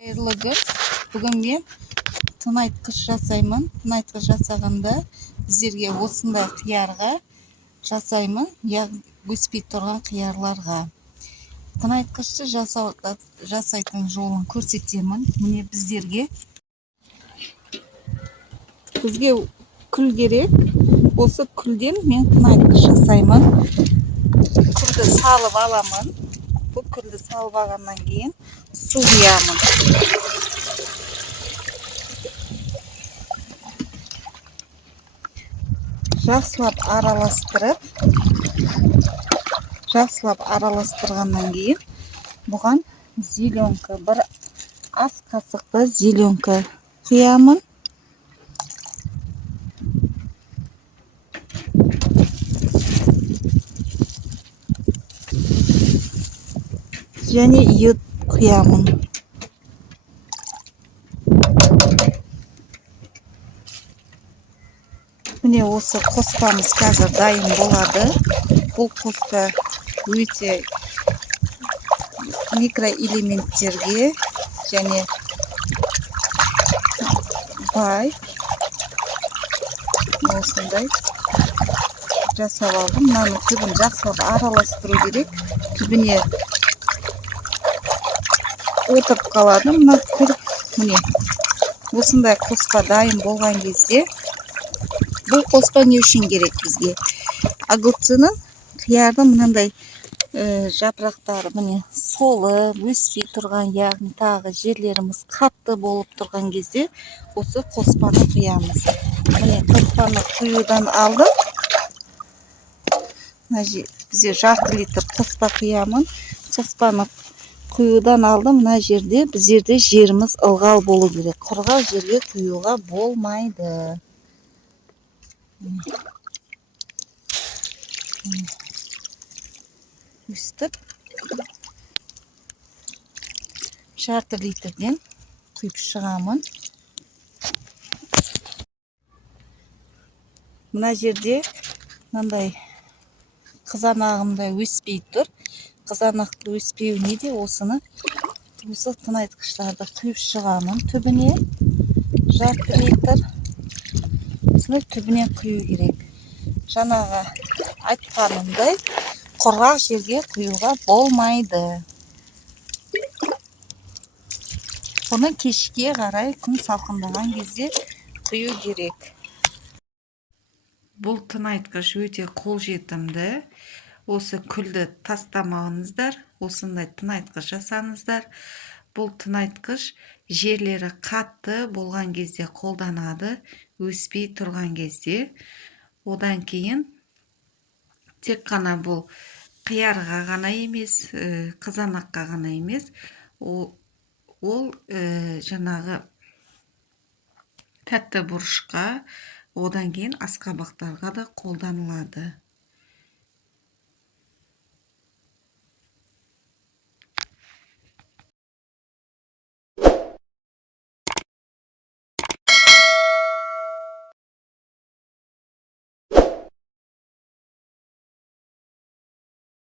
Hayırlı gün. Bugün men tınaytqыч жасаймын. Tınaytqыч жасаганда bizlerge осындай қиярға жасаймын. Өспей тұрған қиярларға. Tınaytqычты жасайтын жолын көрсетемін. Міне bizге күл керек. Осы күлден мен tınaytқыч жасаймын. Күлді салып аламын. Bu күлді салып алғаннан кейін су құямын. Жақсылап араластырғаннан кейін бұған зеленка, бір ас қасықты зеленка құямын. Және йод құямын. Міне осы қоспамыз қазір дайын болады. Бұл қоспа өте микроэлементтерге және бай. Осындай жасап алдым. Мынаны түбін жақсылап араластыру керек. Түбіне отырып қалады. Мына күл, міне осындай қоспа дайын болған кезде бұл қоспа не үшін керек бізге? Огурцының, қиярдың мынандай жапырақтары міне солып, өспей тұрған, яғни тағы жерлеріміз қатты болып тұрған кезде осы қоспаны құямыз. Міне қоспаны құюдан алдым. Бізде жарты литр қоспа құямын. Қоспаны құюдан алдым. Мына жерде біздерде жеріміз ылғал болу керек. Құрғақ жерге құюға болмайды. Өстіп жарты литрден құйып шығамын. Мына жерде мынандай қызанағымда өспей тұр. Қызанақты өспеу неде? Осы тыңайтқыштарды құйып шығамын түбіне. Жарты литр. Осыны түбіне құю керек. Жаңағы айтқанымдай құрғақ жерге құюға болмайды. Бұны кешке қарай күн салқындаған кезде құю керек. Бұл тыңайтқыш өте қолжетімді. Осы күлді тастамаңыздар. Осындай тыңайтқыш жасаңыздар. Бұл тыңайтқыш жерлері қатты болған кезде қолданады. Өспей тұрған кезде. Одан кейін тек қана бұл қиярға ғана емес, қызанаққа ғана емес, ол жаңағы тәтті бұрышқа, одан кейін асқабақтарға да қолданылады.